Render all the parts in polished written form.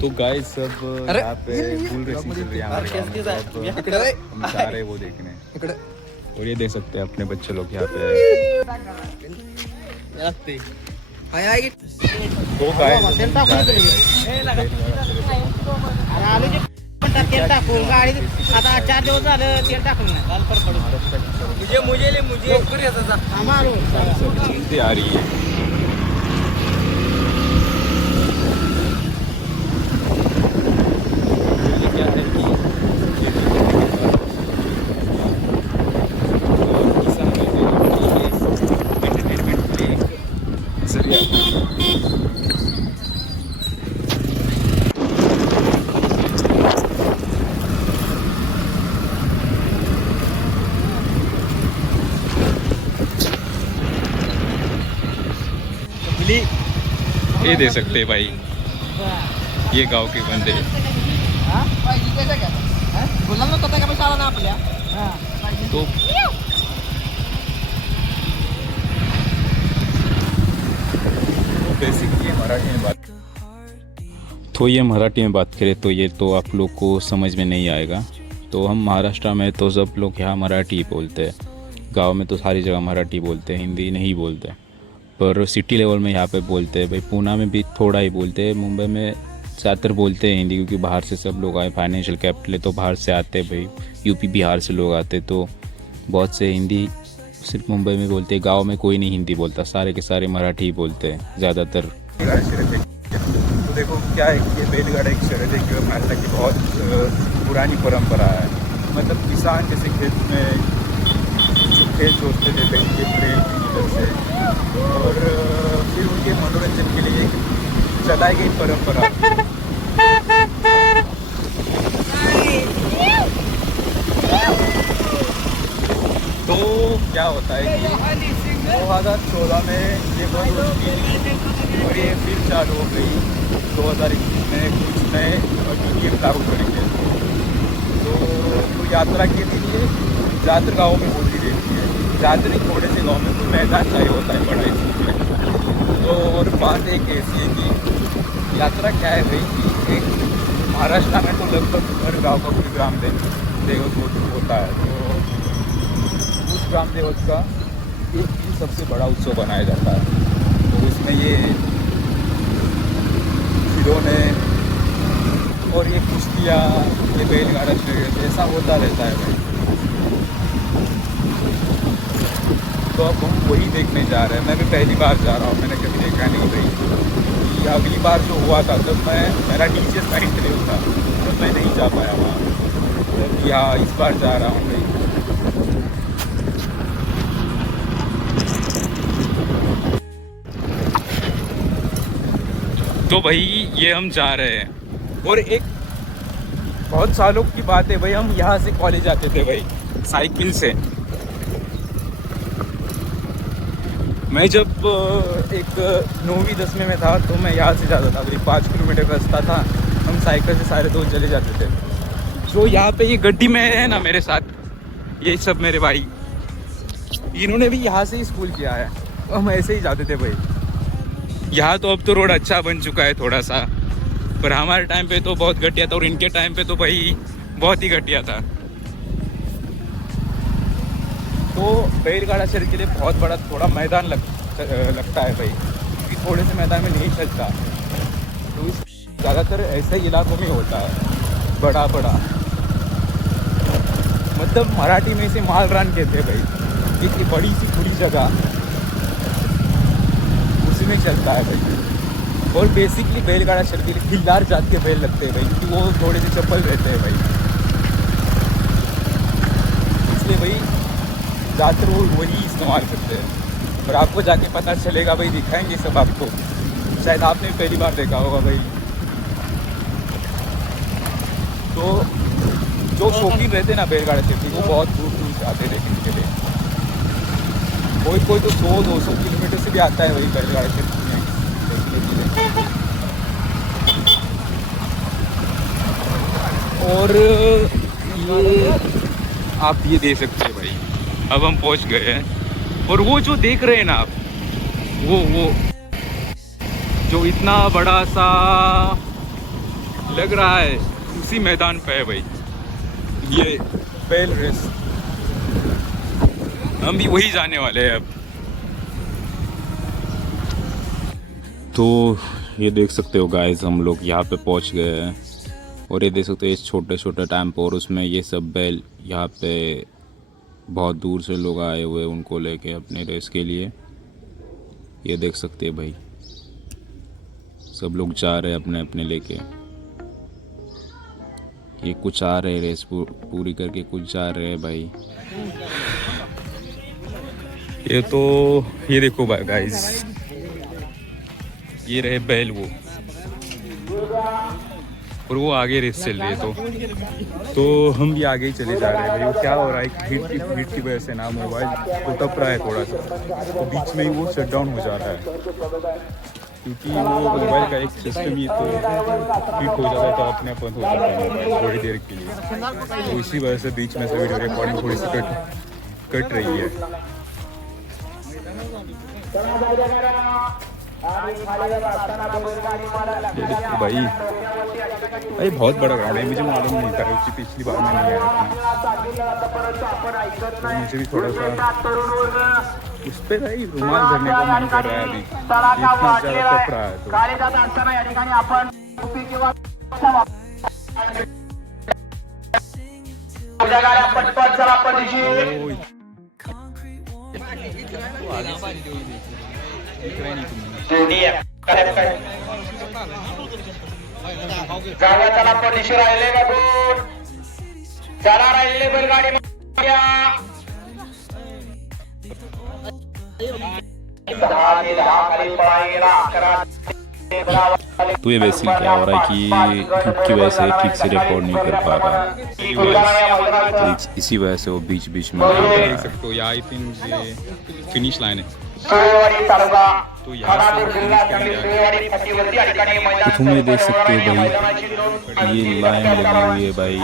तो गाइस सब यहाँ पे फुल रेसिंग चल रही है हमारे गाँव में, तो अब हम जा रहे हैं वो देखने। और ये देख सकते हैं अपने बच्चे लोग यहाँ पे। तो गाइस तेल टाकून गाडी आता 4 दिवस झालं तेल टाकून नाही मुझे सुनते आ रही है। क्या है कि एंटरटेनमेंट के लिए जरिया। ये दे सकते हैं भाई, ये गांव के बंदे। तो बेसिकली मराठी में बात, तो ये मराठी में बात करें तो ये तो आप लोग को समझ में नहीं आएगा। तो हम महाराष्ट्र में तो सब लोग यहाँ मराठी बोलते हैं, गांव में तो सारी जगह मराठी बोलते हैं, हिंदी नहीं बोलते। पर सिटी लेवल में यहाँ पे बोलते हैं भाई, पूना में भी थोड़ा ही बोलते हैं, मुंबई में ज़्यादातर बोलते हैं हिंदी, क्योंकि बाहर से सब लोग आए, फाइनेंशियल कैपिटल है तो बाहर से आते हैं भाई, यूपी बिहार से लोग आते, तो बहुत से हिंदी सिर्फ मुंबई में बोलते हैं। गांव में कोई नहीं हिंदी बोलता, सारे के सारे मराठी ही बोलते हैं ज़्यादातर। तो देखो क्या है कि ये बैलगाड़ा एक शर्त है कि हमारे की बहुत पुरानी परंपरा है। मतलब किसान जैसे खेत में जो खेत जोतते थे बैल के प्रेम की मदद से, और फिर उनके मनोरंजन के लिए चलाई गई परंपरा। तो क्या होता है कि 2014 में ये बंद हो चुकी और ये फिर चालू हो गई 2021 में कुछ नए नियम लागू करेंगे। तो यात्रा के लिए ज़्यादातर गाँव में होती रहती है, ज़्यादातर थोड़े से गाँव में कोई मैदान चाहिए होता है बड़ा इसमें। तो और बात एक ऐसी है कि यात्रा क्या है भाई कि एक महाराष्ट्र में तो लगभग हर गाँव का कोई ग्राम देवत होता है, तो उस ग्राम देवत का एक ही सबसे बड़ा उत्सव बनाया जाता है। तो इसमें ये खिलौने और ये कुश्तियाँ, ये बैलगाड़ा शर्यत ऐसा होता रहता है भाई। तो अब हम वही देखने जा रहे हैं। मैं भी पहली बार जा रहा हूँ, मैंने कभी देखा नहीं भाई। अगली बार जो हुआ था तब मेरा नीचे का इंटरव्यू था, तब मैं नहीं जा पाया वहाँ। या इस बार जा रहा हूँ भाई। तो भाई ये हम जा रहे हैं, और एक बहुत सालों की बात है भाई, हम यहाँ से कॉलेज आते थे भाई साइकिल से। मैं जब एक 9वीं 10वीं में था तो मैं यहाँ से जाता था भाई, 5 किलोमीटर का रास्ता था, हम साइकिल से सारे दोस्त चले जाते थे। जो यहाँ पे ये गड्डी में है ना मेरे साथ, ये सब मेरे भाई, इन्होंने भी यहाँ से ही स्कूल किया है, हम ऐसे ही जाते थे भाई। यहाँ तो अब तो रोड अच्छा बन चुका है थोड़ा सा, पर हमारे टाइम पे तो बहुत घटिया था, और इनके टाइम पे तो भाई बहुत ही घटिया था। तो बैलगाड़ा शहर के लिए बहुत बड़ा थोड़ा मैदान लगता है भाई, क्योंकि थोड़े से मैदान में नहीं चलता। तो इस ज़्यादातर ऐसे ही इलाकों में होता है बड़ा बड़ा, मतलब मराठी में इसे मालरान कहते हैं भाई। इतनी बड़ी सी खुली जगह, उसी में चलता है भाई। और बेसिकली बैलगाड़ा शहर के लिए खिल्लार जात के बैल लगते हैं भाई, क्योंकि वो थोड़े से चप्पल रहते हैं भाई, इसलिए भाई ज़्यादातर वो वही इस्तेमाल करते हैं। और आपको जाके पता चलेगा भाई, दिखाएंगे सब आपको, शायद आपने पहली बार देखा होगा भाई। तो जो शौकीन रहते हैं ना बैलगाड़ा शहर के, वो बहुत दूर दूर से आते हैं देखने के लिए। कोई तो 100-200 किलोमीटर से भी आता है भाई बैलगाड़ा शहर में। और ये आप ये दे सकते हैं भाई, अब हम पहुंच गए हैं। और वो जो देख रहे हैं ना आप, वो जो इतना बड़ा सा लग रहा है उसी मैदान पे है भाई ये बैल रेस। हम भी वही जाने वाले हैं अब। तो ये देख सकते हो गाइस, हम लोग यहाँ पे पहुँच गए हैं और ये देख सकते हो इस छोटे छोटे टेम्पो और उसमें ये सब बैल, यहाँ पे बहुत दूर से लोग आए हुए उनको लेके अपने रेस के लिए। ये देख सकते हैं भाई, सब लोग जा रहे हैं अपने अपने लेके। ये कुछ आ रहे रेस पूरी करके, कुछ जा रहे हैं भाई। ये तो ये देखो गाइस, ये रहे बैल वो, और वो आगे रेस चल रही है। तो हम भी आगे ही चले जा रहे हैं भाई। वो क्या हो रहा है, हीट की वजह से ना मोबाइल तो टप रहा है थोड़ा सा, तो बीच में ही वो शट डाउन हो जा रहा है, क्योंकि वो मोबाइल का एक सिस्टम ही तो हीट हो जाता है तो अपने आप बंद हो जाता है मोबाइल थोड़ी देर के लिए। तो इसी वजह से बीच में से वीडियो रिकॉर्डिंग थोड़ी सी कट रही है। ये देखो भाई, अरे बहुत बड़ा ग्राउंड है, मुझे मालूम नहीं था क्योंकि पिछली बार मैं नहीं आया था। तो मुझे भी थोड़ा सा उस पर भाई रुमाल धरने का मन कर रहा है अभी, इतना ज़्यादा कप रहा है गावाला पडीशी राहिले का दोन चला राहिले बैलगाडी तो ये बेसिकली क्या हो रहा है कि धूप की वजह से ठीक से रिकॉर्ड नहीं कर पा रहा, तो इसी वजह से वो बीच बीच में देख सकते हो। आई थिंक फिनिश लाइन है, तो तुम ये देख सकते हो भाई, ये लाइन लगी हुई है भाई।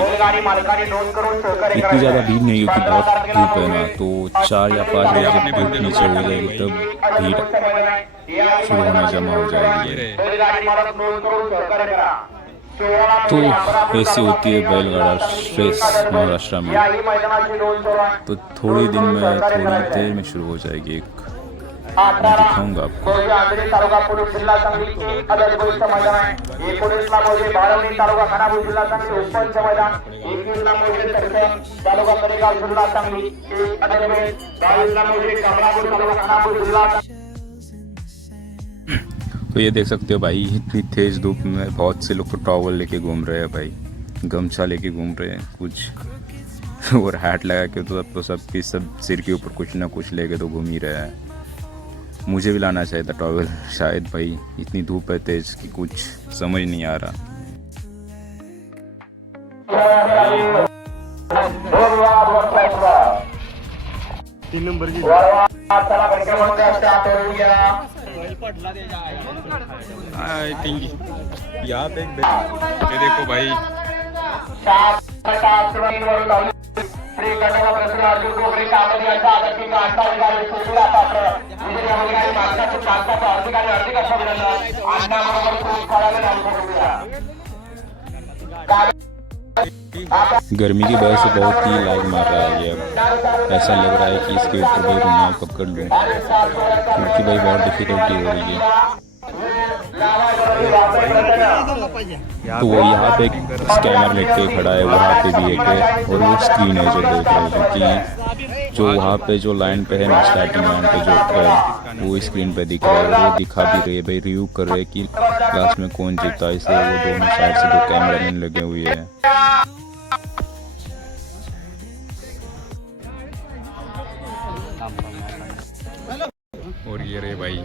इतनी ज़्यादा भीड़ नहीं क्योंकि बहुत धूप है ना, तो 4 या 5 बजे जब धूप नीचे हो जाएगी तब भीड़ शुरू होना जमा हो जाएगी। तो ऐसी होती है बैलगाड़ा रेस महाराष्ट्र में। तो थोड़ी देर में शुरू हो जाएगी, मैं दिखाऊंगा आपको। तो ये देख सकते हो भाई, इतनी तेज धूप में बहुत से लोग तो टॉवल लेके घूम रहे हैं भाई, गमछा लेके घूम रहे हैं कुछ, और हैट लगा के तो सबके सब सिर के ऊपर कुछ ना कुछ लेके तो घूम ही रहे हैं। मुझे भी लाना चाहिए था टॉवल, शायद भाई इतनी धूप है तेज कि कुछ समझ नहीं आ रहा। आई थिंक यहाँ पे ये देखो भाई, गर्मी की वजह से बहुत ही लाग मार रहा है ये। अब ऐसा लग रहा है कि इसके ऊपर भाई रुमाल पकड़ लूँ, क्योंकि भाई बहुत डिफिकल्टी हो रही है। तो वो यहाँ पे एक स्कैनर लेके खड़ा है, वहाँ पे भी एक है, और वो स्क्रीन है जो देख रहे हैं, क्योंकि जो वहाँ पे जो लाइन पे है ना, स्टार्टिंग लाइन पे जो है वो स्क्रीन पे दिख रहा है, और वो दिखा भी रही है भाई, रिव्यू कर रहे हैं कि लास्ट में कौन जीता। इसलिए वो दोनों साइड से 2 कैमरामैन लगे हुए हैं। और ये रे भाई,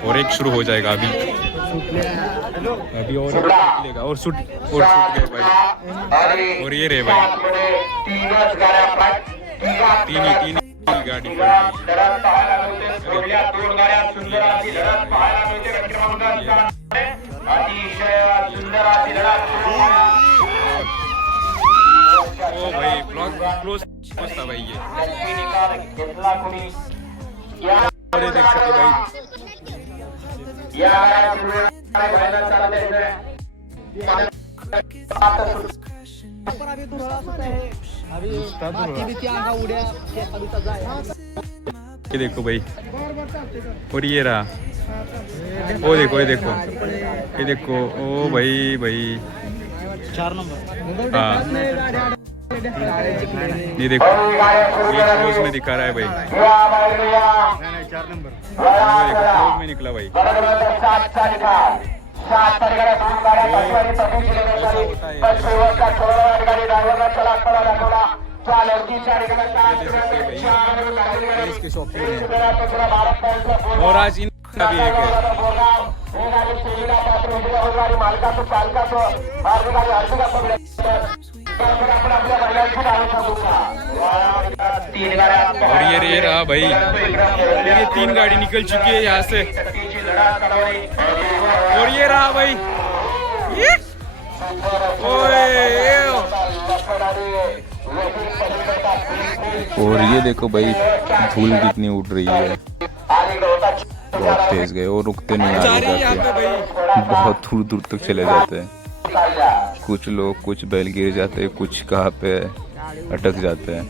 और एक शुरू हो जाएगा अभी और निकलेगा, और शूट गए भाई। और ये रे भाई, तीन गाड़ी ओ भाई, ब्लॉग क्लोज। पोचता भाई ये। घेतला कुणी और ये देख सकते भाई या भयानक चालत ये देखो भाई, और ये रहा, वो देखो, ये देखो, ये देखो, ओ भाई भाई 4 नंबर। हाँ, ये देखो, ये क्लोज में दिखा रहा है भाई, वो देखो क्लोज में निकला भाई। और आज इन का भी एक है। और ये रहा भाई, ये 3 गाड़ी निकल चुकी है यहाँ से। और ये रहा भाई, ये और ये देखो भाई, धूल कितनी उड़ रही है, बहुत तेज गए और रुकते नहीं आगे जाके, बहुत दूर दूर तक चले जाते हैं। कुछ लोग, कुछ बैल गिर जाते हैं, कुछ कहाँ पे अटक जाते हैं।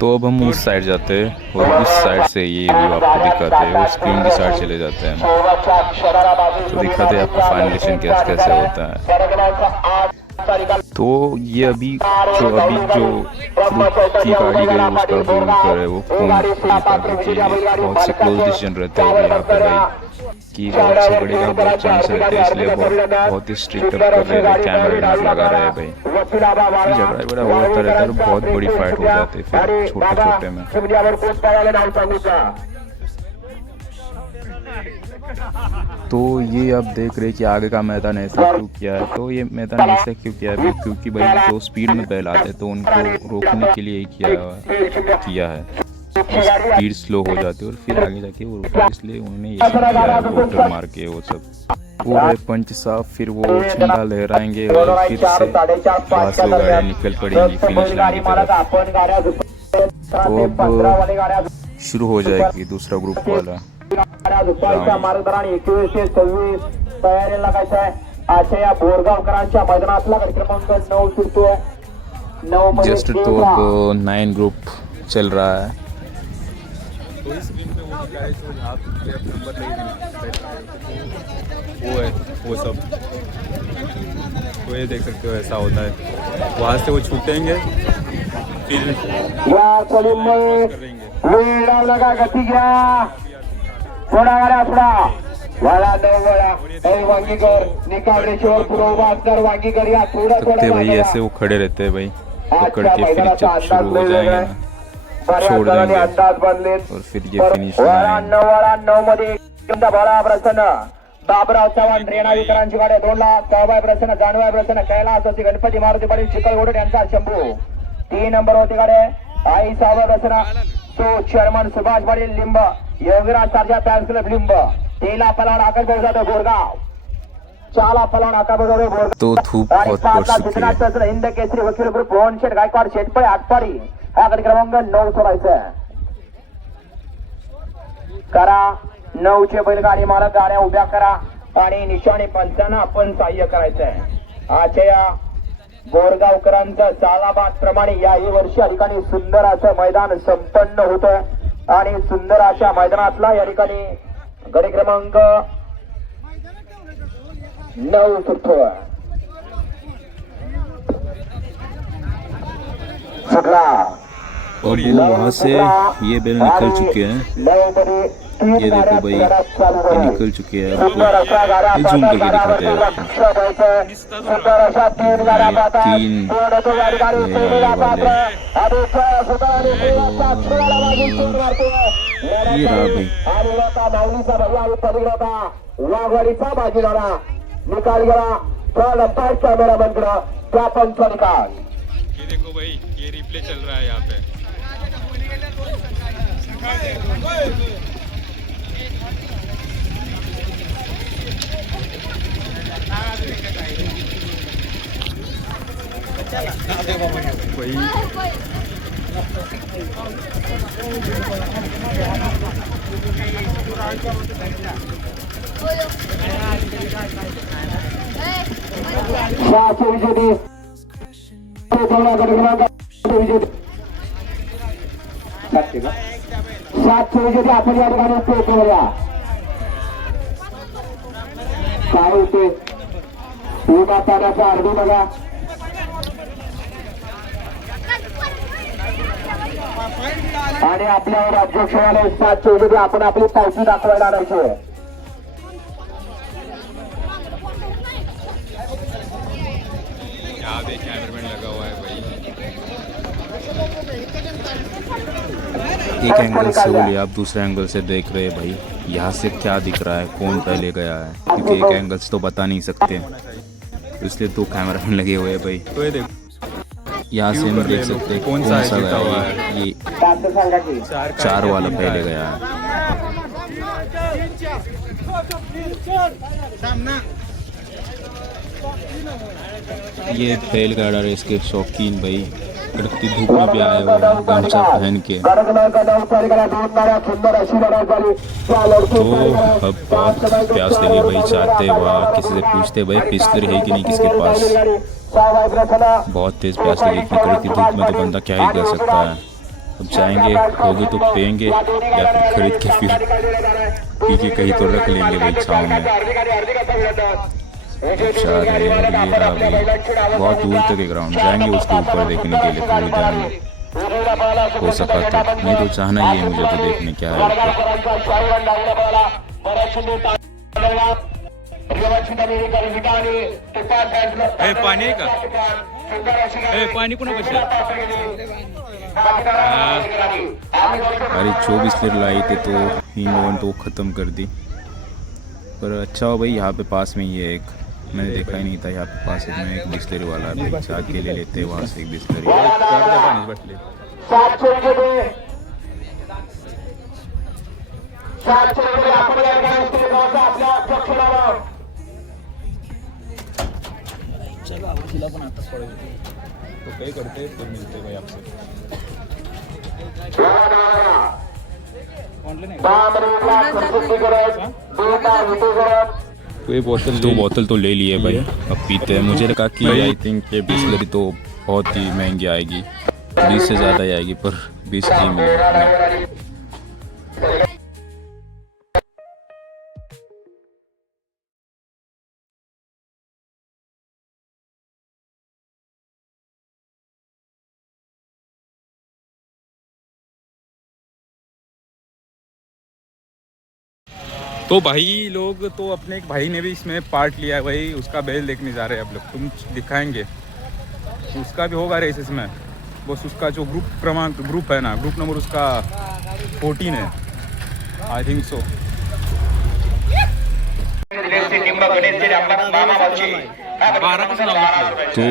तो अब हम उस साइड जाते हैं और उस साइड से ये व्यू आपको दिखाते हैं, वो स्क्रीन की साइड चले जाते हैं तो दिखाते हैं आपको फाइनलेशन कैसे कैसे होता है। तो ये अभी जो ग्रुप की गाड़ी गई उसका व्यू कर है वो कौन जीता, क्योंकि बहुत से क्लोज डिसीजन रहते हैं यहाँ पे भाई कि बहुत झगड़े का बहुत चांस रहते हैं, इसलिए बहुत ही स्ट्रिक्ट कर रहे हैं, कैमरा लगा रहे हैं भाई। झगड़ा बड़ा होता रहता है, बहुत बड़ी फाइट हो जाती है फिर छोटे छोटे में। तो ये आप देख रहे हैं कि आगे का मैदान ऐसा क्यों किया है, तो ये मैदान ऐसा क्यों किया है क्योंकि भाई जो स्पीड में बैल आते हैं तो उनको रोकने के लिए ही किया है। स्पीड स्लो हो जाती है और फिर आगे जाके वो रोकते, इसलिए उन्होंने ये किया है, वोटर मार के वो सब पूरे पंच साफ, फिर वो झंडा लहराएंगे और फिर से वहाँ से गाड़ियाँ निकल पड़ेंगी फिनिश लाइन की तरफ। तो अब शुरू हो जाएगी दूसरा ग्रुप वाला मार्गदर्शन 21-26 तयारी लागायचं आहे। आजच्या या बोरगावकरांच्या मैदानातला क्रमांक 9 सुटतोय 9 जस्ट। तो अब 9 ग्रुप चल रहा है। वो है वो सब, तो ये देख सकते हो ऐसा होता है, वहाँ से वो छूटेंगे फिर लगा गति गया थोड़ा थोड़ा वाला वांगीकर निकाल वांगीकर या थोड़ा थोड़ा भाई ऐसे वो खड़े रहते हैं भाई, पकड़ के फिर जब शुरू हो जाएंगे ना छोड़ देंगे और फिर ये फिनिश लाइन। 9 मध्ये बड़ा प्रसन्न बाबराव चव्हाण रेणाविकरांची गाडी 2 लाख, सहभाई प्रसन्न, जानवाय प्रसन्न, कैलास असे गणपती मारुती पाटील चिखलगोड यांचा शंभू। 3 नंबर होती गाडी आई सहभाई प्रसन्न, तो chairman Subhash Patil Limb, Yogiraj Sarja fans club Limb, 3ला पलाण आकाश भाऊ गोरगाव, 4ला पलाण आकाश भाऊ गोरगाव। तो धूप बहुत पड़ चुकी है। हिंद केसरी वकील ग्रुप रोहन शेठ गायकवाड शेटपळे आटपाडी हा गट क्रमांक 9 सोडायचा करा। 9चे बैलगाडी मालक गाड्या उभ्या करा आणि निशाणी पंचांना आपण सहाय्य करायचं आहे। आजच्या या बोरगावकरांचं सालाबाद प्रमाणे याही वर्षी या ठिकाणी सुंदर असं मैदान संपन्न होतं आणि सुंदर अशा मैदानातला या ठिकाणी गडी क्रमांक 9 सुटतोय। और वो वहाँ से ये बैल निकल चुके हैं, ये देखो भाई ये निकल चुके हैं, आपको ये जूम करके दिखाते हैं आपको। 3 ये रहा भाई, वाघवाडीचा बाजीदारा निकाल गेला कॅमेरा बंद करा त्या पंचा निकाल। ये देखो भाई ये रिप्ले चल रहा है यहाँ पे। सातशे विजेते आपण या ठिकाणी पोहोचवूया. काय होते उभा पाण्याचा अर्धी बघा. आणि आपल्यावर अध्यक्षाने 700 विजेते आपण आपली पावती दाखवायला आणायची. कैमरामैन लगा हुआ है भाई. एक एंगल से बोलिए आप दूसरे एंगल से देख रहे हैं भाई. यहाँ से क्या दिख रहा है, कौन पहले गया है, क्योंकि एक एंगल से तो बता नहीं सकते, इसलिए 2 कैमरामैन लगे हुए हैं भाई. तो ये देखो यहाँ से हम देख सकते हैं कौन सा गया है. ये 4 वाला पहले गया है. ये बैलगाड़ा रेस के शौकीन भाई कड़कती धूप में भी आए हुए हैं गमछा पहन के. तो अब बहुत प्यास लगी भाई, चाहते हुआ किसी से पूछते भाई पिस्टल है कि नहीं किसके पास. बहुत तेज प्यास लगी, इतनी कड़कती धूप में तो बंदा क्या ही कर सकता है. अब जाएंगे, होगी तो पियेंगे या फिर खरीद के फिर पी के कहीं तो रख लेंगे भाई छाँव में. अच्छा ये रहा भाई, बहुत दूर तक है ग्राउंड, जाएंगे उसके ऊपर देखने के लिए पूरी जाएंगे हो सका तो, नहीं तो चाहना ही है मुझे तो देखने क्या है. पाणी का पाणी कुणा अरे 24 लीटर लाई थे तो इन लोगों ने तो ख़त्म कर दी. पर अच्छा हो भाई, यहाँ पे पास में ही है एक, मैंने देखा ही नहीं था यहाँ पे पास में एक बिस्लरी वाला है भाई, चाह के ले लेते हैं वहाँ से एक बिस्लरी. तो काही करते फिर मिलते भाई आपसे. तो ये बोतल 2 बोतल तो ले लिए भाई, अब पीते हैं. मुझे लगा कि आई थिंक ये बिस्लरी तो बहुत ही महंगी आएगी, 20 से ज़्यादा ही आएगी, पर 20 की मिली. तो भाई लोग तो अपने एक भाई ने भी इसमें पार्ट लिया है भाई, उसका बैल देखने जा रहे हैं आप लोग, तुम दिखाएंगे. उसका भी होगा रेस इसमें, बस उसका जो ग्रुप है ना, ग्रुप नंबर उसका 14 है आई थिंक सो. तो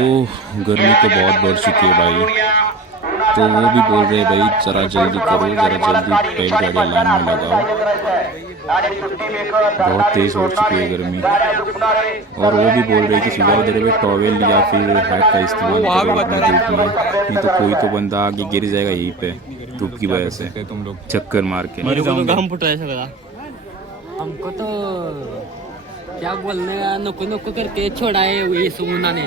गर्मी तो बहुत बढ़ चुकी है भाई, तो वो भी बोल रहे भाई ज़रा जल्दी करो, ज़रा जल्दी बैलगाड़ी लाइन में लगाओ, बहुत तेज़ हो चुकी है गर्मी. और वो भी बोल रहे कि सुझाव दे रहे भाई टॉवेल या फिर हैट का इस्तेमाल करो अपने धूप में, नहीं तो कोई तो बंदा आगे गिर जाएगा यहीं पे धूप की वजह से, तुम लोग चक्कर मार के. हमको तो क्या बोलने का, नको नको करके छोड़ा है ये सुमुना ने.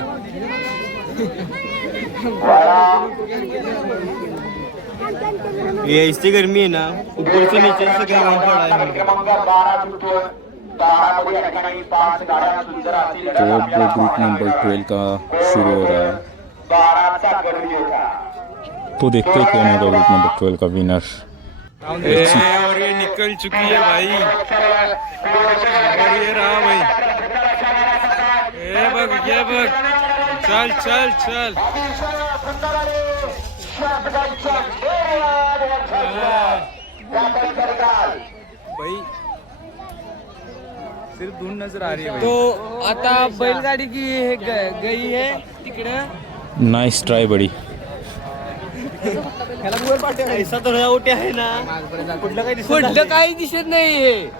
ये इससे गर्मी है ना, ऊपर से नीचे से क्या काम पड़ा है. तो अब ग्रुप नंबर 12 का शुरू हो रहा है, तो देखते हैं कौन होगा ग्रुप नंबर 12 का विनर. और ये निकल चुकी है भाई, और ये रहा भाई, ये बग चल चल चल. भाई सिर्फ धून नजर आ रही है भाई. तो आता बैलगाडी की गई है तिकडे. नाइस ट्राय बडी. ऐसा तर उठे आहे ना, कुठलं काही दिसत नाही हे.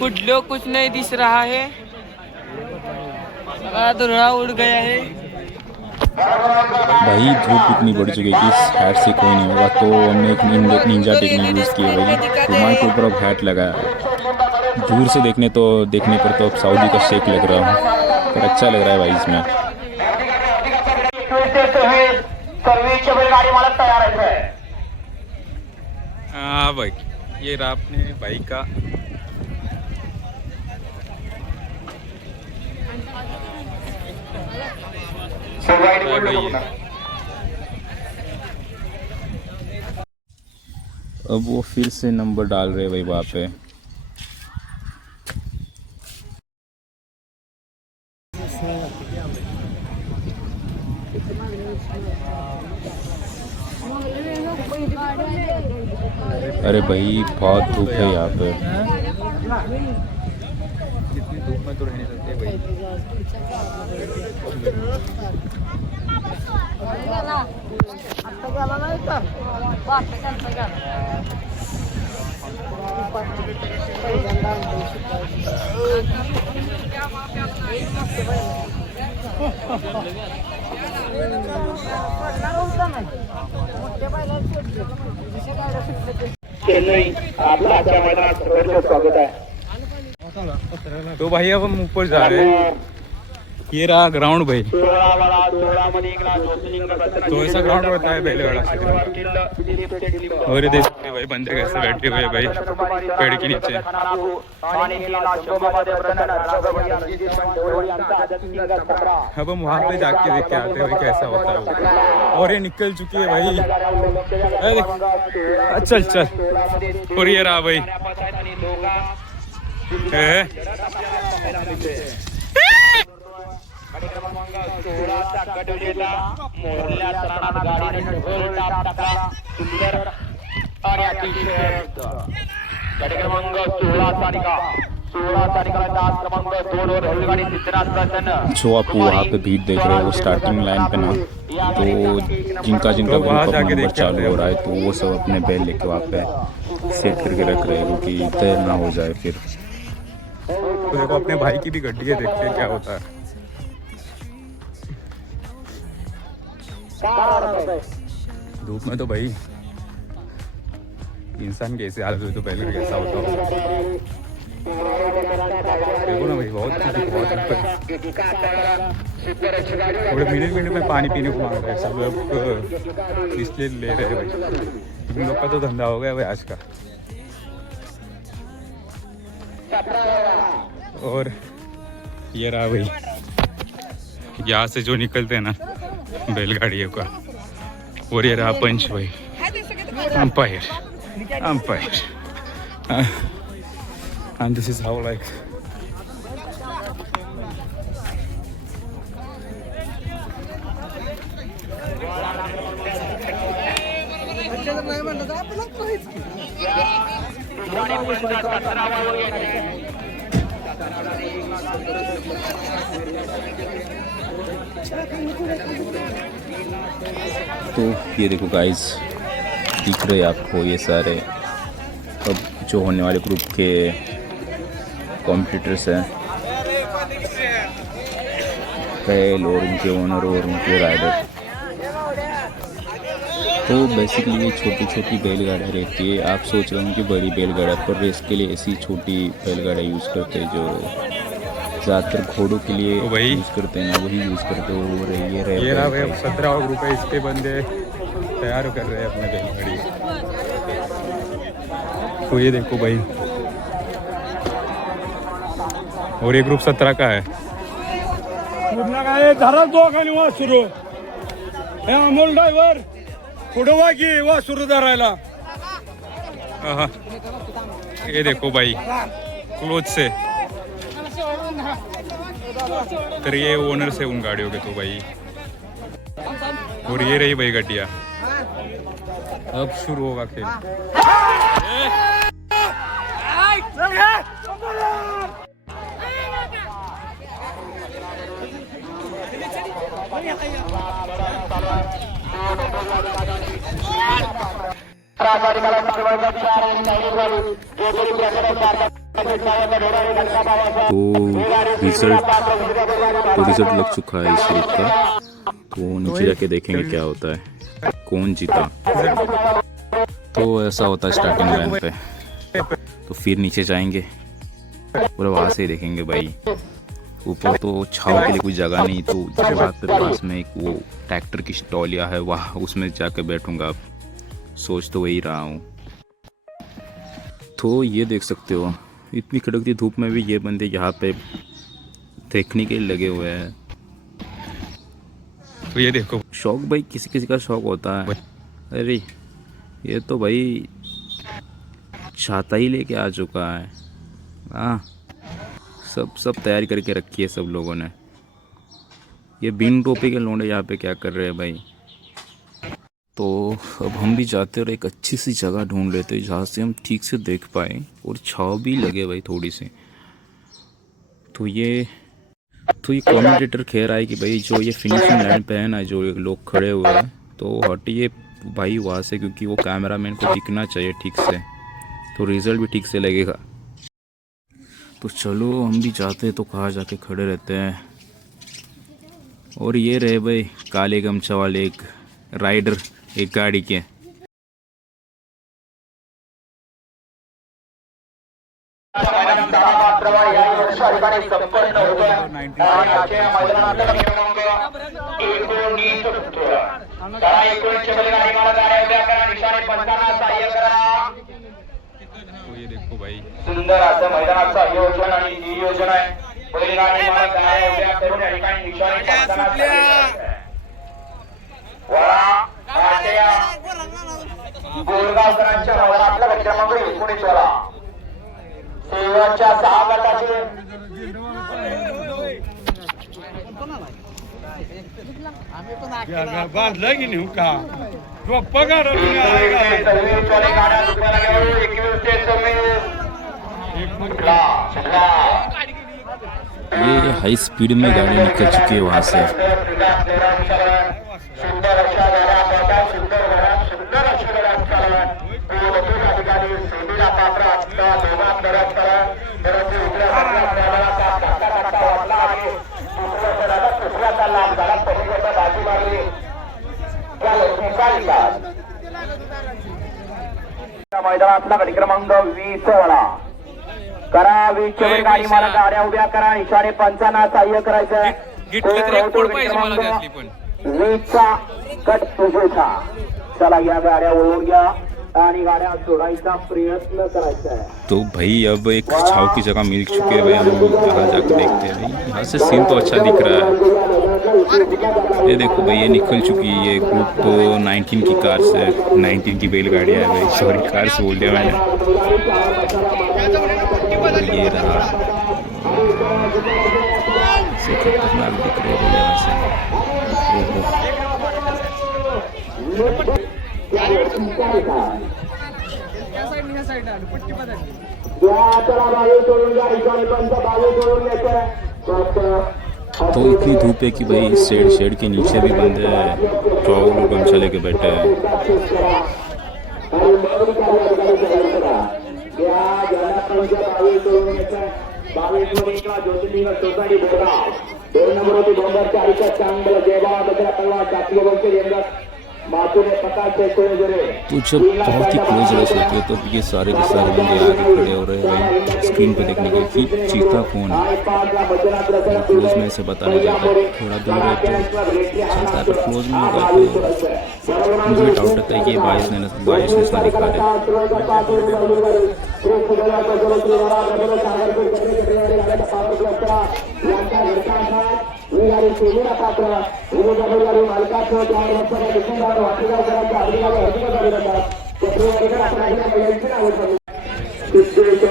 कुछ कुछ नहीं दिख रहा है, धुआं उड़ गया है। भाई धूप इतनी बढ़ चुकी है कि इस हैट से कोई नहीं होगा, तो हमने एक निंजा टेक्निक यूज़ की है भाई। रुमाल के ऊपर अब हैट लगाया है। दूर से देखने पर तो अब सऊदी का शेख लग रहा हूँ, पर अच्छा लग रहा है भाई इसमें। हाँ भाई, ये रहा अपने भाई का भाई। अब वो फिर से नंबर डाल रहे भाई वहाँ पे। अरे भाई बहुत धूप है यहाँ पे। इतनी धूप में तो रह नहीं सकते भाई। चेन्नई आपलं आजच्या मैदानात सहर्ष स्वागत आहे। तो भाई अब हम ऊपर जा रहे हैं। ये रहा ग्राउंड भाई। तो ऐसा ग्राउंड होता है बैलगाड़ा से। और ये देखते भाई बंदे कैसे बैठे हुए भाई पेड़ के नीचे। अब हम वहाँ पे जाके देख के आते हैं कैसा होता है वो। और ये निकल चुकी है भाई। चल चल। और ये रहा भाई। क्रमांक 16चा गट विजेता मोरल्या सरांना गाडीने ढोल टाप टाकला सुंदर आणि अतिशय गट क्रमांक 16चा निकाल 10 क्रमांक 2 वर रेलगाडी सिद्धनाथ प्रसन्न। जो आप वहाँ पे भीड़ देख रहे हो वो स्टार्टिंग लाइन पे ना, तो जिनका ग्रुप ऑफ नंबर चालू हो रहा है तो वो सब अपने बैल लेके वहाँ पे सेट करके रख रहे हैं क्योंकि तय ना हो जाए फिर। तो देखो अपने भाई की भी गड्डी है, देखते हैं क्या होता है। धूप में तो भाई इंसान कैसे हालत हुई तो पहले कैसा होता होगा। देखो ना भाई बहुत थोड़े मिनट में पानी पीने को मांग रहे हैं सब लोग, इसलिए ले रहे हैं भाई। इन लोग का तो धंधा हो गया भाई आज का। और ये रहा भाई यहाँ से जो निकलते हैं ना बैलगाड़ियों का। और ये रहा पंच भाई, umpire and this is how like तो ये देखो गाइस दिख रहे आपको ये सारे अब जो होने वाले ग्रुप के कॉम्पिटिटर्स हैं, बैल और उनके ओनर और उनके राइडर। तो बेसिकली ये छोटी छोटी बैलगाड़ियाँ रहती है। आप सोच रहे होंगे कि बड़ी बैलगाड़ा, पर रेस के लिए ऐसी छोटी बैलगाड़ियाँ यूज़ करते हैं जो ज़्यादातर घोड़ों के लिए यूज़ करते हैं ना, वही यूज़ करते हो रही है। ये रहा भाई 17 ग्रुप है, इसके बंदे तैयार कर रहे हैं अपने बैलगाड़ी। तो ये देखो भाई, और ये ग्रुप 17 का है। सुरू अमोल ड्रायव्हर पुढे वागी वा सुरू धरायला। ये देखो भाई क्लोज से, तो ये ओनर से उन गाड़ियों के। तो भाई और ये रही भाई गड्डिया। अब शुरू होगा खेल। निकाला रिजल्ट लग चुका है इस रूट का, तो नीचे जाके देखेंगे क्या होता है, कौन जीता। तो ऐसा होता है स्टार्टिंग लाइन पे, तो फिर नीचे जाएंगे और वहाँ से देखेंगे भाई। ऊपर तो छाव के लिए कोई जगह नहीं, तो जगह पे पास में एक वो ट्रैक्टर की स्टॉलिया है, वहाँ उसमें जाके बैठूंगा। सोच तो वही रहा हूँ। तो ये देख सकते हो, इतनी कड़कती धूप में भी ये बंदे यहाँ पे देखने के लिए लगे हुए हैं। तो ये देखो, शौक भाई किसी किसी का शौक होता है। अरे ये तो भाई छाता ही लेके आ चुका है। हाँ, सब तैयारी करके रखी है सब लोगों ने। ये बिन टोपी के लोंडे यहाँ पे क्या कर रहे हैं भाई। तो अब हम भी जाते और एक अच्छी सी जगह ढूंढ लेते हैं जहाँ से हम ठीक से देख पाए और छाव भी लगे भाई थोड़ी सी। तो ये कमेंटेटर कह रहा है कि भाई जो ये फिनिशिंग लाइन पे है ना, जो लोग खड़े हुए हैं, तो हटिए भाई वहाँ से, क्योंकि वो कैमरामैन को दिखना चाहिए ठीक से, तो रिजल्ट भी ठीक से लगेगा। तो चलो हम भी जाते हैं, तो कहाँ जाके खड़े रहते हैं। और ये रहे भाई काले गमछा वाले एक राइडर एक गाड़ी के। तो ये देखो भाई, सुंदर असं मैदानाचं आयोजन आणि नियोजन आहे। बैलगाडी मालक गाड्या उभ्या करून या ठिकाणी निशाणी पंचांना गोलगावकरांच्या नावाला आपला क्रमांक 19 वाला शेवटच्या 6 गटाचे बांधलं की नाही का पगार ये हाई स्पीड में गाड़ी निकल चुकी है वहाँ से। मैदानातला गडी क्रमांक 20 वाला करा। 20 गाडी मालक गाड्या उभ्या करा, निशाणे पंचांना सहाय्य करायचं। 20चा कट तुझेचा। चला या गाड्या ओळून घ्या आणि गाड्या सोडायचा प्रयत्न करायचा है। तो भाई अब एक छाव की जगह मिल चुकी है भाई, हम यहाँ जाकर देखते हैं भाई। यहाँ से सीन तो अच्छा दिख रहा है। ये देखो भाई, ये निकल चुकी है ये ग्रुप 19 की कार से। 19 की बैलगाड़ियाँ है भाई, सॉरी कार से बोल दिया मैंने। और ये रहा, खतरनाक दिख रहे भाई यहाँ से। तो इतनी धूप है कि भाई शेड के नीचे भी बंदे हैं, चौक लोग गमछा लेके बैठे हैं। तो जब बहुत ही क्लोज रेस होती है तो ये सारे के सारे बंदे आगे खड़े हो रहे हैं भाई स्क्रीन पे देखने के लिए कि चीता कौन है। क्लोज में से पता नहीं जाता, थोड़ा दूर है तो चलता है, पर क्लोज में होगा तो मुझे डाउट रहता है कि बायसनेस ना दिखा दे।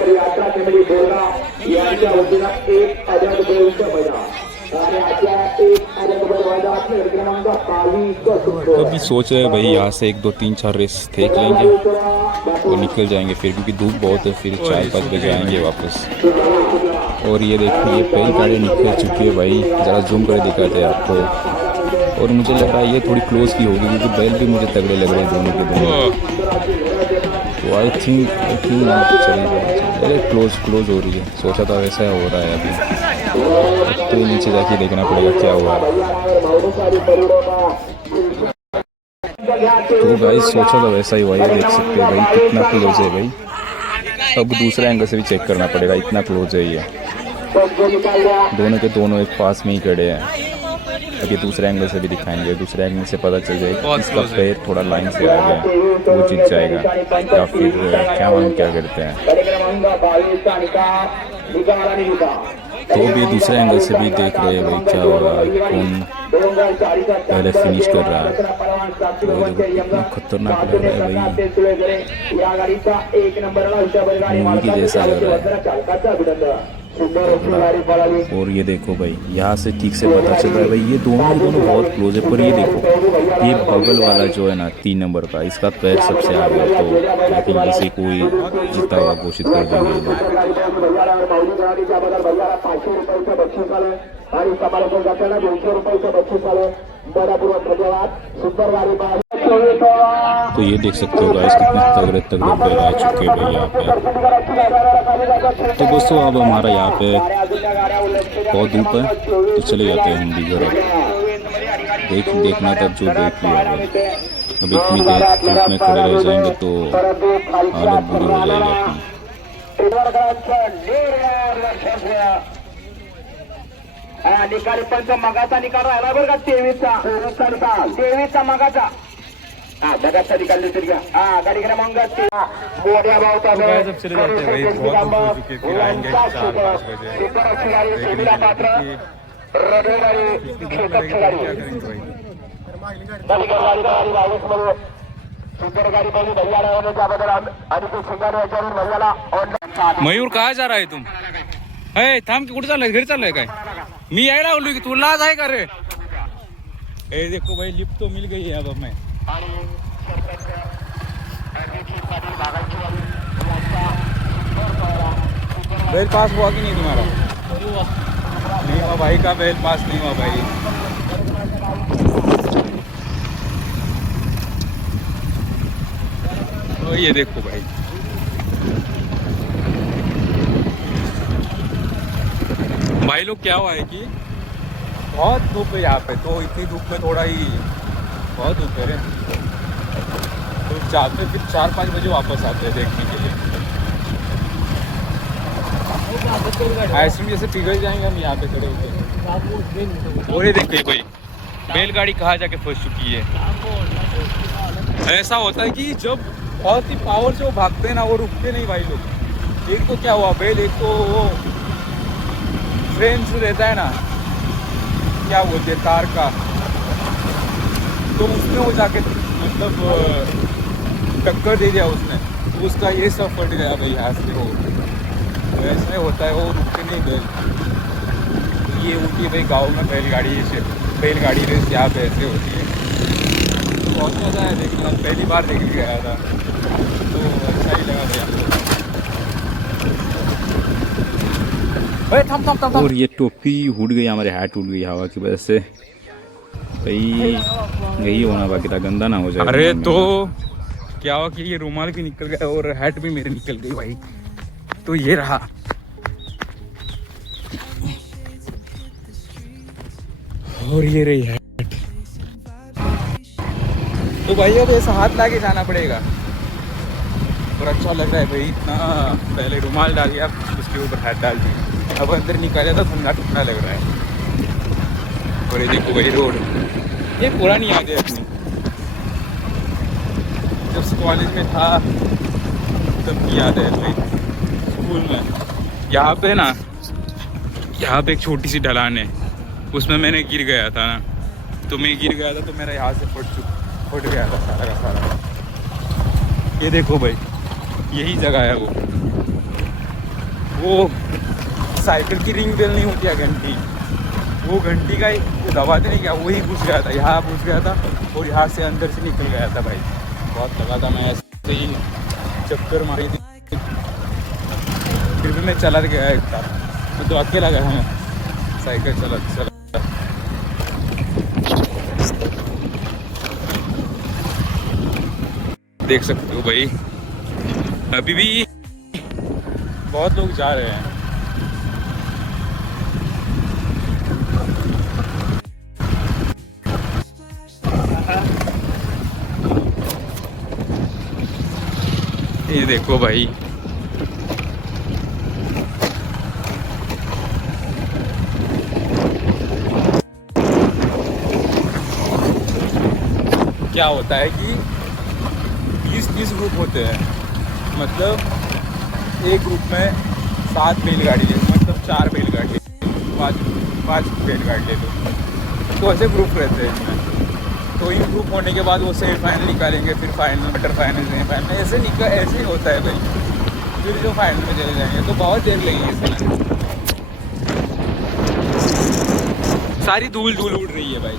यात्रा कमिटी बोलगा यांच्या वतीनं एक अजब गोलचं मैदान आणि आजच्या एक अजब गोल मैदानातले क्रमांक 22 तो अभी सोच रहे हैं भाई यहाँ से 1 2 3 4 रेस देख लेंगे और निकल जाएंगे फिर, क्योंकि धूप बहुत है, फिर 4-5 बजे आएंगे वापस। और ये देखिए ये पहली गाड़ी निकल चुकी है भाई, ज़रा जूम कर दिखाते हैं आपको। और मुझे लग रहा है ये थोड़ी क्लोज की होगी, क्योंकि बैल भी मुझे तगड़े लग रहे हैं दोनों के दोनों। तो आई थिंक चली गई। अरे क्लोज हो रही है, सोचा था वैसा हो रहा है अभी, तो नीचे जाके देखना पड़ेगा क्या हुआ है। तो गाइस सोचा था वैसा ही हुआ, ये देख सकते हो भाई कितना क्लोज है भाई। अब दूसरे एंगल से भी चेक करना पड़ेगा, इतना क्लोज है ये। दोनों के दोनों एक पास में ही खड़े हैं। अब ये दूसरे एंगल से भी दिखाएंगे, दूसरे एंगल से पता चल जाएगा इसका पैर थोड़ा लाइन से आ गया वो जीत जाएगा, या फिर क्या मालूम क्या करते हैं। तो भी दूसरे एंगल से भी देख रहे हैं भाई क्या हो रहा है, कौन पहले फिनिश कर रहा है। तो देखो कितना खतरनाक लग रहा है भाई, मूवी की जैसा लग रहा है। और ये देखो भाई यहाँ से ठीक से पता चल रहा है भाई ये दोनों बहुत क्लोज है। पर ये देखो ये बगल वाला जो है ना 3 नंबर का, इसका पैर सबसे आ गया, तो आई थिंक इसे कोई जीता हुआ घोषित कर देंगे। तो ये देख सकते हो गाइस कितने तगड़े बैल आ चुके हैं भाई यहाँ पे। तो दोस्तों अब हमारा यहाँ पे बहुत धूप है, तो चले जाते हैं हम भी घर। देखना था जो देख लिया भाई, अब इतनी देर धूप में खड़े रह जाएंगे तो हालत बुरी हो जाएगी अपनी। निकाल पंच मगाचा निकाल राहिला बरं का 23चा मगाचा जगाचा निकाल तरी घ्या। गाडी क्रमांक मोठ्या भावचा मयूर कहाँ जा रहा है तुम? हे थांब की, कुठे चाललाय? घरी चाललाय काय? मी यायला बोललो की तू लाज आहे का रे? ए देखो भाई लिफ्ट तो मिल गई है अब हमें। बैल पास हुआ कि नहीं तुम्हारा? नहीं हुआ भाई का, बैल पास नहीं हुआ भाई। तो ये देखो भाई भाई लोग क्या हुआ है कि बहुत धूप है यहाँ पे, तो इतनी धूप में थोड़ा ही बहुत धूप है रे, तो जाते फिर 4-5 बजे वापस आते हैं देखने के लिए। आइसक्रीम जैसे पिघल जाएंगे हम यहाँ पे खड़े होते। और ये देखिए भाई बैलगाड़ी कहाँ जाके फंस चुकी है। ऐसा होता है कि जब बहुत ही पावर से वो भागते हैं ना, वो रुकते नहीं भाई लोग। एक तो क्या हुआ बैल, एक तो वो फ्रेम जो रहता है ना, क्या बोलते हैं, तार का, तो उसमें वो जाके मतलब टक्कर दे दिया उसने, तो उसका ये सब फट गया भाई यहाँ से। वो तो ऐसे होता है, वो रुकते नहीं बैल। ये होती है भाई गाँव में बैलगाड़ी रेस यहाँ पे ऐसे होती है। तो बहुत मज़ा है देखना, पहली बार देखने गया था तो अच्छा ही लगा भैया। और ये टोपी उड़ गई, हमारे हैट उड़ गई हवा की वजह से भाई, यही होना बाकी था, गंदा ना हो जाए। अरे तो क्या हुआ कि ये रुमाल भी निकल गया और हैट भी मेरे निकल गई भाई, तो ये रहा। और ये रही हैट। तो भाई अब ऐसा हाथ लाके जाना पड़ेगा, और अच्छा लग रहा है भाई इतना। पहले रुमाल डाल दिया, उसके ऊपर हैट डाल दी, अब अंदर निकाला था, ठंडा ठंडा लग रहा है। और ये देखो भाई रोड, ये पुरानी याद है अपनी, जब कॉलेज में था तब की याद है भाई। स्कूल में यहाँ पे ना, यहाँ पे एक छोटी सी ढलान है, उसमें मैंने गिर गया था ना, तो मैं गिर गया था तो मेरा यहाँ से फट गया था सारा का सारा। ये देखो भाई यही जगह है वो साइकिल की रिंग बेल नहीं होती है, घंटी, वो घंटी का ही दबाते नहीं क्या, वही घुस गया था, यहाँ घुस गया था और यहाँ से अंदर से निकल गया था भाई। बहुत लगा था, मैं ऐसे ही चक्कर मारी थी, फिर भी मैं चला गया एक था, तो अकेला गया मैं साइकिल चला। देख सकते हो भाई अभी भी बहुत लोग जा रहे हैं। ये देखो भाई, क्या होता है कि 20-20 ग्रुप होते हैं, मतलब एक ग्रुप में 7 बैलगाड़ी है, मतलब 4 बैलगाड़ी, 5 बैलगाड़ी ले लो, तो ऐसे ग्रुप रहते हैं इसमें। तो इन ग्रुप होने के बाद वो सेमीफाइनल निकालेंगे, फिर फाइनल, क्वार्टर फाइनल, सेमीफाइनल, ऐसे ही होता है भाई। फिर जो फाइनल में चले जाएंगे तो बहुत देर लगेगी इसमें। सारी धूल उड़ रही है भाई।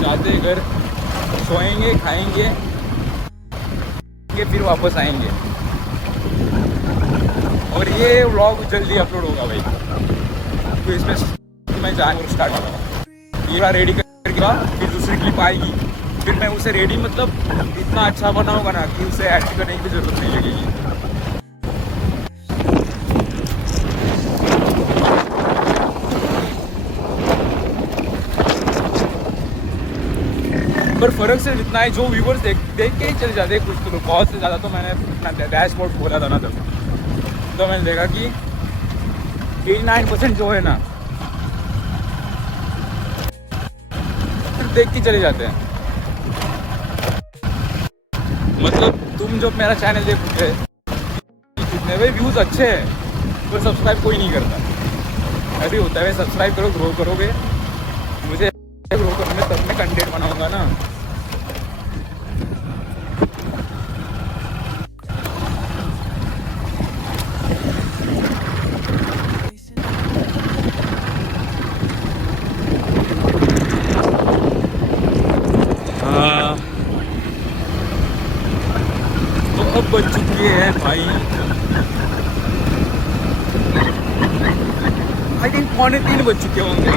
जाते घर, सोएंगे, खाएंगे, फिर वापस आएंगे। और ये व्लॉग जल्दी अपलोड होगा भाई, तो इसमें मैं जानवर स्टार्ट कर रहा हूँ। ये रेडी करके बाद फिर दूसरी क्लिप आएगी, फिर मैं उसे रेडी मतलब इतना अच्छा बनाऊंगा ना कि उसे एडिट करने की जरूरत नहीं लगेगी। पर फर्क सिर्फ इतना है, जो व्यूवर्स देख के ही चले जाते हैं कुछ तो बहुत से ज़्यादा। तो मैंने अपना डैशबोर्ड खोला था ना तब, तो मैंने देखा कि 89% जो है ना सिर्फ देख के चले जाते हैं। मतलब तुम जो मेरा चैनल देखोगे, जितने भी व्यूज़ अच्छे हैं तो सब्सक्राइब कोई नहीं करता। अभी होता है सब्सक्राइब करो, ग्रो करोगे, मुझे ग्रो करने में तब मैं कंटेंट बनाऊंगा ना। तो अब बज चुके हैं भाई, आई थिंक 2:45 बज चुके होंगे,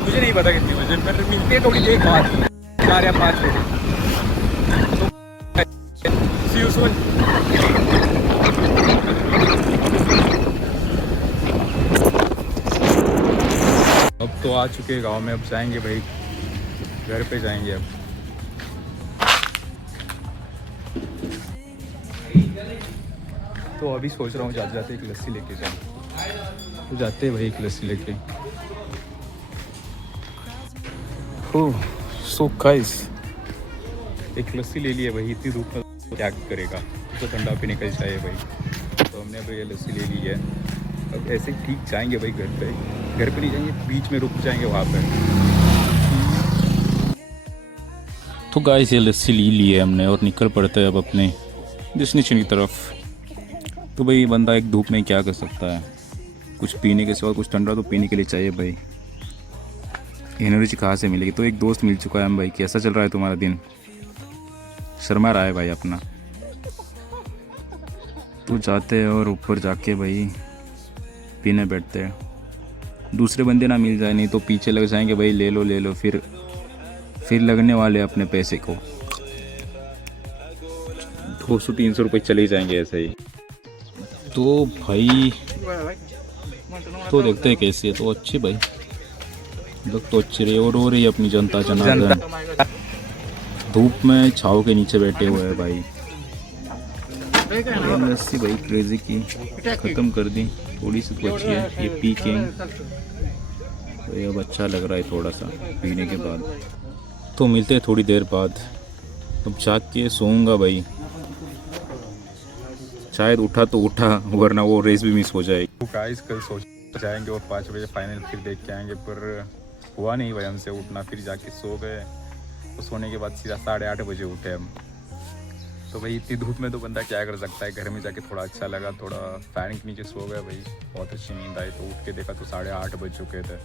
मुझे नहीं पता कितनी बजे। मैंने मिलते थोड़ी देर बाद, 4 या 5 बजे। तो सी यू सून। अब तो आ चुके गांव में, अब जाएंगे भाई घर पे जाएंगे अब। तो अभी सोच रहा हूँ जाते जाते एक लस्सी लेके जाऊँ, तो जाते हैं भाई एक लस्सी लेके। ओह सो गाइस, एक लस्सी ले लिया भाई, इतनी धूप में क्या करेगा, तो ठंडा पीने का चाहिए भाई। तो हमने भाई ये लस्सी ले ली है। अब ऐसे ठीक जाएंगे भाई घर पे नहीं जाएंगे, बीच में रुक जाएंगे वहाँ पर। तो गाइस ये लस्सी ली है हमने और निकल पड़ते हैं अब अपने डेस्टिनेशन की तरफ। तो भाई बंदा एक धूप में क्या कर सकता है, कुछ पीने के सिवा कुछ ठंडा तो पीने के लिए चाहिए भाई। एनर्जी कहाँ से मिलेगी। तो एक दोस्त मिल चुका है हम भाई, कैसा चल रहा है तुम्हारा दिन? शर्मा रहा है भाई अपना। तो जाते हैं और ऊपर जाके भाई पीने बैठते हैं। दूसरे बंदे ना मिल जाए, नहीं तो पीछे लग जाएंगे भाई, ले लो, फिर लगने वाले अपने पैसे को 200-300 रुपये चले जाएंगे ऐसे ही। तो भाई तो देखते हैं कैसे है। तो अच्छे भाई लोग तो अच्छे रहे, और हो रही अपनी जनता जनार्दन धूप में छाव के नीचे बैठे हुए हैं भाई। लस्सी भाई क्रेजी की ख़त्म कर दी, थोड़ी सी बची है, ये पी के तो ये अब अच्छा लग रहा है थोड़ा सा पीने के बाद। तो मिलते हैं थोड़ी देर बाद। अब जाग के सोऊंगा भाई, शायद उठा तो उठा, वरना वो रेस भी मिस हो जाएगी। तो गाइस कल सोच जाएंगे और 5 बजे फाइनल फिर देख के आएंगे, पर हुआ नहीं भाई हमसे उठना। फिर जाके सो गए, तो सोने के बाद सीधा 8:30 बजे उठे हम। तो भाई इतनी धूप में तो बंदा क्या कर सकता है। घर में जाके थोड़ा अच्छा लगा, थोड़ा फैन के नीचे सो गए भाई, बहुत अच्छी नींद आई। तो उठ के देखा तो 8:30 बज चुके थे।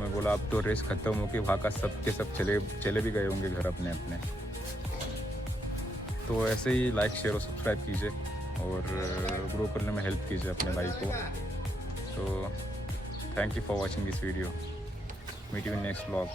मैं बोला अब तो रेस ख़त्म हो के वहाँ का सब के सब चले भी गए होंगे घर अपने अपने। तो ऐसे ही लाइक शेयर और सब्सक्राइब कीजिए और ग्रो करने में हेल्प कीजिए अपने भाई को। तो thank you for watching this video, meet you in next vlog.